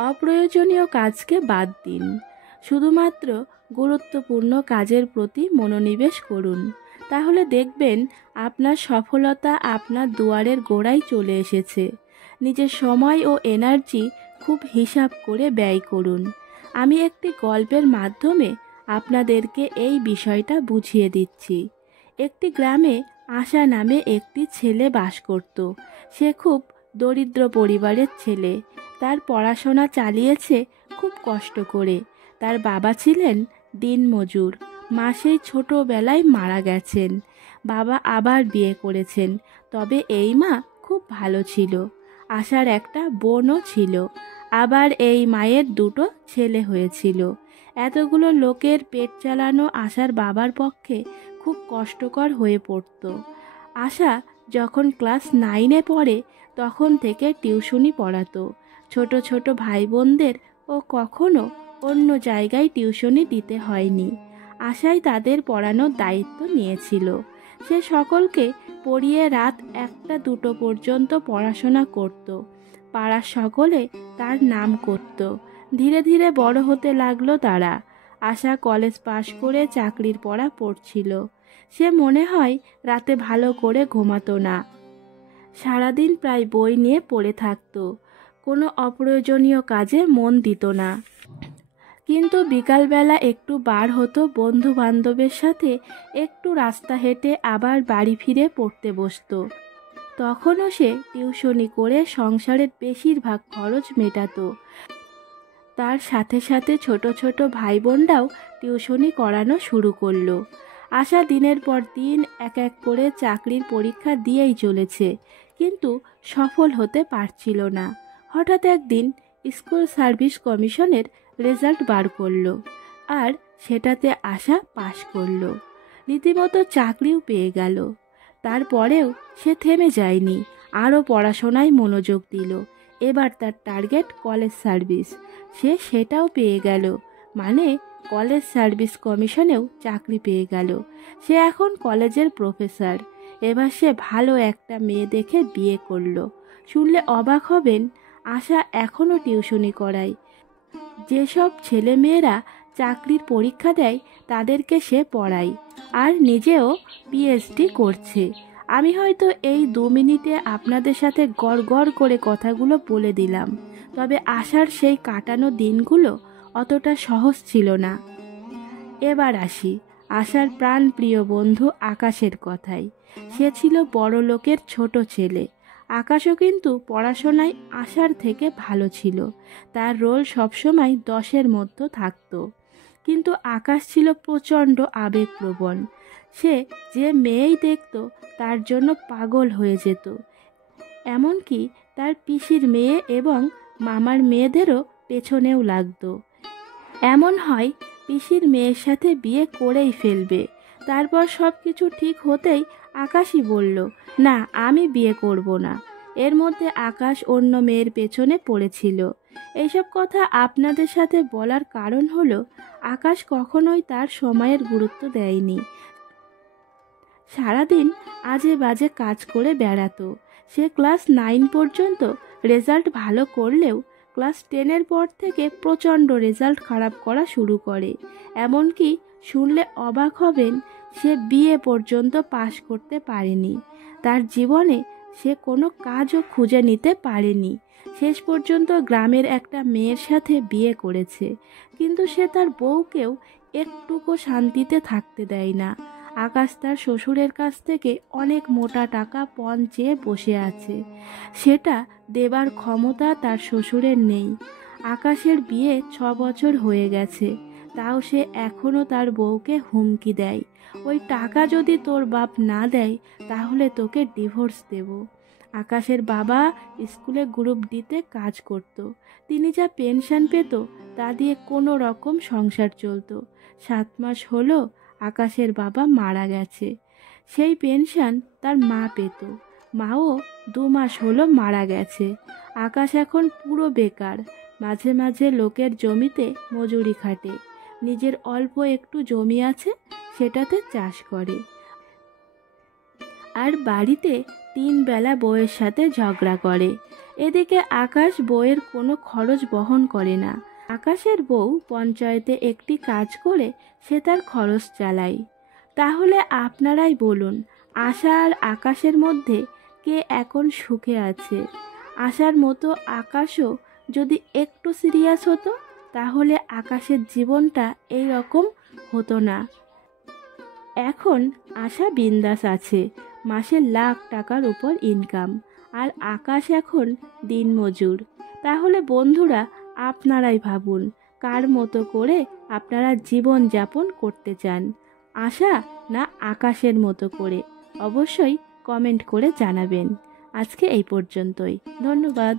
অপ্রয়োজনীয় কাজকে বাদ দিন, শুধুমাত্র গুরুত্বপূর্ণ কাজের প্রতি মনোনিবেশ করুন। তাহলে দেখবেন আপনার সফলতা আপনার দুয়ারের গোড়ায় চলে এসেছে। নিজের সময় ও এনার্জি খুব হিসাব করে ব্যয় করুন। আমি একটি গল্পের মাধ্যমে আপনাদেরকে এই বিষয়টা বুঝিয়ে দিচ্ছি। একটি গ্রামে আশা নামে একটি ছেলে বাস করত। সে খুব দরিদ্র পরিবারের ছেলে। তার পড়াশোনা চালিয়েছে খুব কষ্ট করে। তার বাবা ছিলেন দিনমজুর, মাসেই ছোটবেলায় মারা গেছেন। বাবা আবার বিয়ে করেছেন, তবে এই মা খুব ভালো ছিল। আশার একটা বোনও ছিল। আবার এই মায়ের দুটো ছেলে হয়েছিল। এতগুলো লোকের পেট চালানো আশার বাবার পক্ষে খুব কষ্টকর হয়ে পড়ত। আশা যখন ক্লাস 9-এ পড়ে তখন থেকে টিউশনি পড়াতো। ছোট ছোট ভাই বোনদের ও কখনো অন্য জায়গায় টিউশনি দিতে হয়নি। আশাই তাদের পড়ানোর দায়িত্ব নিয়েছিল। সে সকলকে পড়িয়ে রাত 1টা 2টো পর্যন্ত পড়াশোনা করত। পাড়ার সকলে তার নাম করত। ধীরে ধীরে বড় হতে লাগলো তারা। আশা কলেজ পাশ করে চাকরির পড়া পড়ছিল। সে মনে হয় রাতে ভালো করে ঘুমাতো না। সারাদিন প্রায় বই নিয়ে পড়ে থাকতো। কোনো অপ্রয়োজনীয় কাজে মন দিত না। কিন্তু বিকালবেলা একটু বার হতো বন্ধু বান্ধবের সাথে, একটু রাস্তা হেঁটে আবার বাড়ি ফিরে পড়তে বসতো। তখনও সে টিউশনি করে সংসারের বেশিরভাগ খরচ মেটাতো। তার সাথে সাথে ছোট ছোট ভাই বোনরাও টিউশনি করানো শুরু করলো। আশা দিনের পর দিন এক এক করে চাকরির পরীক্ষা দিয়েই চলেছে, কিন্তু সফল হতে পারছিল না। হঠাৎ একদিন স্কুল সার্ভিস কমিশনের রেজাল্ট বার করলো, আর সেটাতে আশা পাশ করলো। রীতিমতো চাকরিও পেয়ে গেল। তারপরেও সে থেমে যায়নি, আরও পড়াশোনায় মনোযোগ দিল। এবার তার টার্গেট কলেজ সার্ভিস। সে সেটাও পেয়ে গেল, মানে কলেজ সার্ভিস কমিশনেও চাকরি পেয়ে গেল। সে এখন কলেজের প্রফেসর। এবার সে ভালো একটা মেয়ে দেখে বিয়ে করলো। শুনলে অবাক হবেন, আশা এখনও টিউশনি করায়। যেসব ছেলে মেয়েরা চাকরির পরীক্ষা দেয় তাদেরকে সে পড়ায়, আর নিজেও পিএইচডি করছে। আমি হয়তো এই 2 মিনিটে আপনাদের সাথে গড় গড় করে কথাগুলো বলে দিলাম, তবে আশার সেই কাটানো দিনগুলো অতটা সহজ ছিল না। এবার আসি আশার প্রাণপ্রিয় বন্ধু আকাশের কথায়। সে ছিল বড় লোকের ছোট ছেলে। আকাশও কিন্তু পড়াশোনায় আশার থেকে ভালো ছিল। তার রোল সবসময় 10-এর মধ্যে থাকতো। কিন্তু আকাশ ছিল প্রচণ্ড আবেগপ্রবণ। সে যে মেয়েই দেখত তার জন্য পাগল হয়ে যেত। এমনকি তার পিসির মেয়ে এবং মামার মেয়েদেরও পেছনেও লাগতো। এমন হয় পিসির মেয়ের সাথে বিয়ে করেই ফেলবে। তারপর সব কিছু ঠিক হতেই আকাশই বলল, না, আমি বিয়ে করব না। এর মধ্যে আকাশ অন্য মেয়ের পেছনে পড়েছিল। এইসব কথা আপনাদের সাথে বলার কারণ হলো, আকাশ কখনোই তার সময়ের গুরুত্ব দেয়নি। সারাদিন আজে বাজে কাজ করে বেড়াতো। সে ক্লাস 9 পর্যন্ত রেজাল্ট ভালো করলেও ক্লাস 10-এর পর থেকে প্রচণ্ড রেজাল্ট খারাপ করা শুরু করে। এমনকি শুনলে অবাক হবেন, সে বিয়ে পর্যন্ত পাশ করতে পারেনি। তার জীবনে সে কোনো কাজও খুঁজে নিতে পারেনি। শেষ পর্যন্ত গ্রামের একটা মেয়ের সাথে বিয়ে করেছে, কিন্তু সে তার বউকেও একটুকু শান্তিতে থাকতে দেয় না। আকাশ তার শ্বশুরের কাছ থেকে অনেক মোটা টাকা পণ চেয়ে বসে আছে। সেটা দেবার ক্ষমতা তার শ্বশুরের নেই। আকাশের বিয়ে 6 বছর হয়ে গেছে, তাও সে এখনও তার বউকে হুমকি দেয়, ওই টাকা যদি তোর বাপ না দেয় তাহলে তোকে ডিভোর্স দেব। আকাশের বাবা স্কুলে গ্রুপ ডিতে কাজ করত। তিনি যা পেনশন পেত তা দিয়ে কোনো রকম সংসার চলত। 7 মাস হলো আকাশের বাবা মারা গেছে। সেই পেনশন তার মা পেত। মাও 2 মাস হলো মারা গেছে। আকাশ এখন পুরো বেকার। মাঝে মাঝে লোকের জমিতে মজুরি খাটে। নিজের অল্প একটু জমি আছে, সেটাতে চাষ করে। আর বাড়িতে 3 বেলা বউয়ের সাথে ঝগড়া করে। এদিকে আকাশ বউয়ের কোনো খরচ বহন করে না। আকাশের বউ পঞ্চায়েতে একটি কাজ করে সে তার খরচ চালায়। তাহলে আপনারাই বলুন, আশা আর আকাশের মধ্যে কে এখন সুখে আছে? আশার মতো আকাশও যদি একটু সিরিয়াস হতো তাহলে আকাশের জীবনটা এই রকম হতো না। এখন আশা বিন্দাস আছে, মাসে লাখ টাকার উপর ইনকাম, আর আকাশ এখন দিনমজুর। তাহলে বন্ধুরা, আপনারাই ভাবুন কার মতো করে আপনারা জীবন যাপন করতে চান, আশা না আকাশের মতো করে? অবশ্যই কমেন্ট করে জানাবেন। আজকে এই পর্যন্তই, ধন্যবাদ।